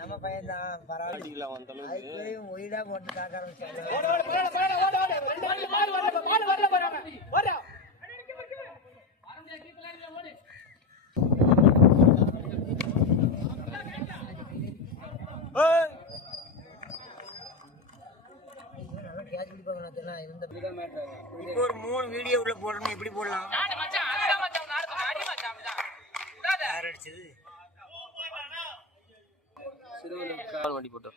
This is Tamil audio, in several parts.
நம்ம பையன் தான் பரவாயில்ல ஒயிடா போட்டு தாக்க ஆரம்பிச்சாங்க. இப்போ ஒரு 3 வீடியோ உள்ள போடணும். எப்படி போடலாம்? அடிச்சது வண்டி போட்டு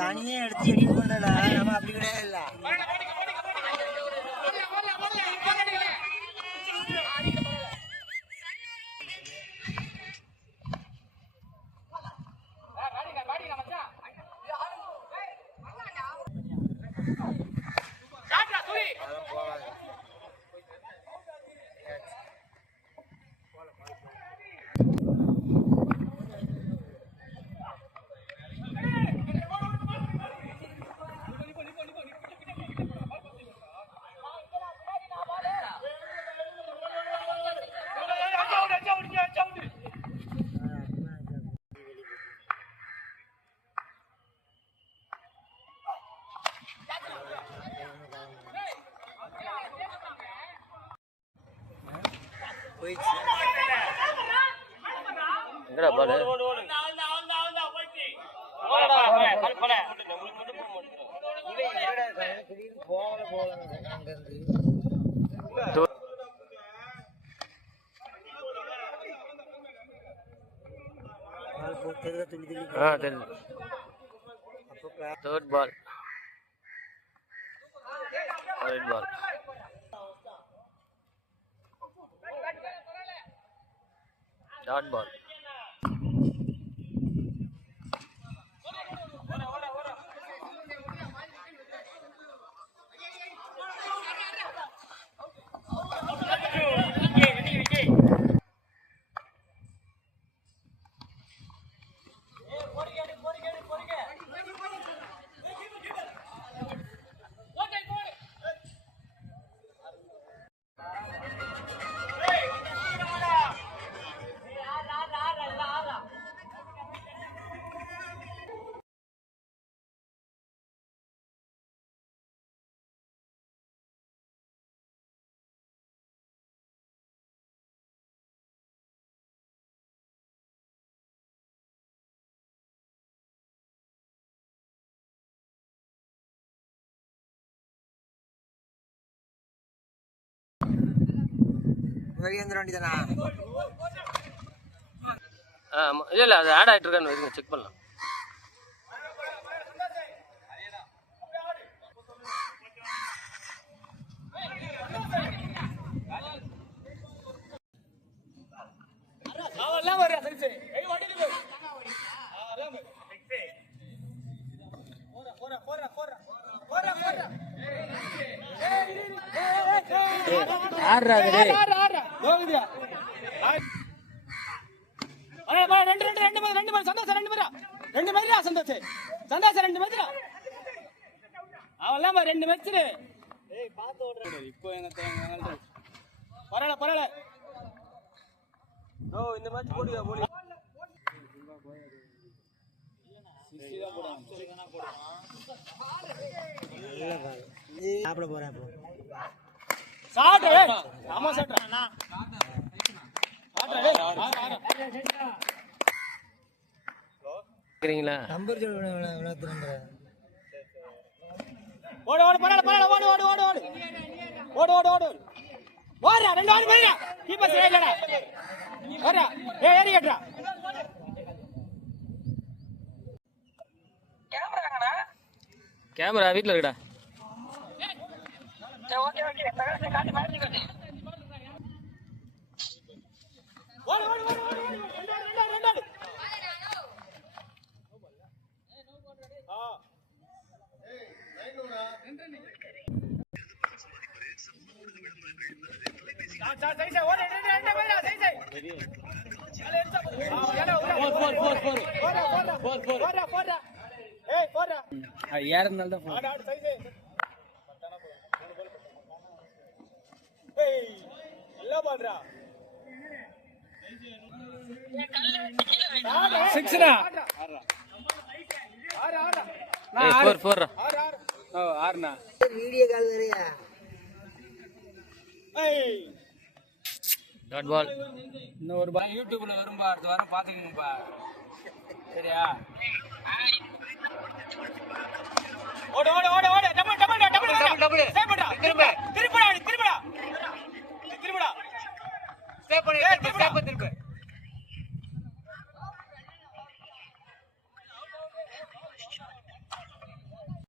தனியே எடுத்து எடிட் பண்ணல. நம்ம அப்படி கிடையாது. இல்ல எங்கடா பாரு third ball red ball dot ball இல்ல அது ஆட் ஆயிட்டு இருக்கான்னு செக் பண்ணலாம். சாப்பிட போறேன் நம்பர் ஓடு ஓடு பரவாயில்ல பரவாயில்ல ஓடு ஓடு ஓடு ஓடு ஓடு ஓடு ஓடு ஓடுறா 2 ஆடு போயிடா கீப்பர் சரியில்லடா ஓடுறா ஏறி கட்டறா கேமரா வீட்ல இருக்குடா ஓகே ஓகே காட்டு மேட்ச் காட்டு வீடியோ கால் வரையா இன்னொரு பால் யூடியூப்ல வரும்பா, அடுத்த வாரம் பாத்துக்கணும்பா. சரியா? ஓடு ஓடு ஓடு ஓடு double double double double save பண்றா. திரும்படா திரும்படா. சேவ் பண்ணு. திரும்ப.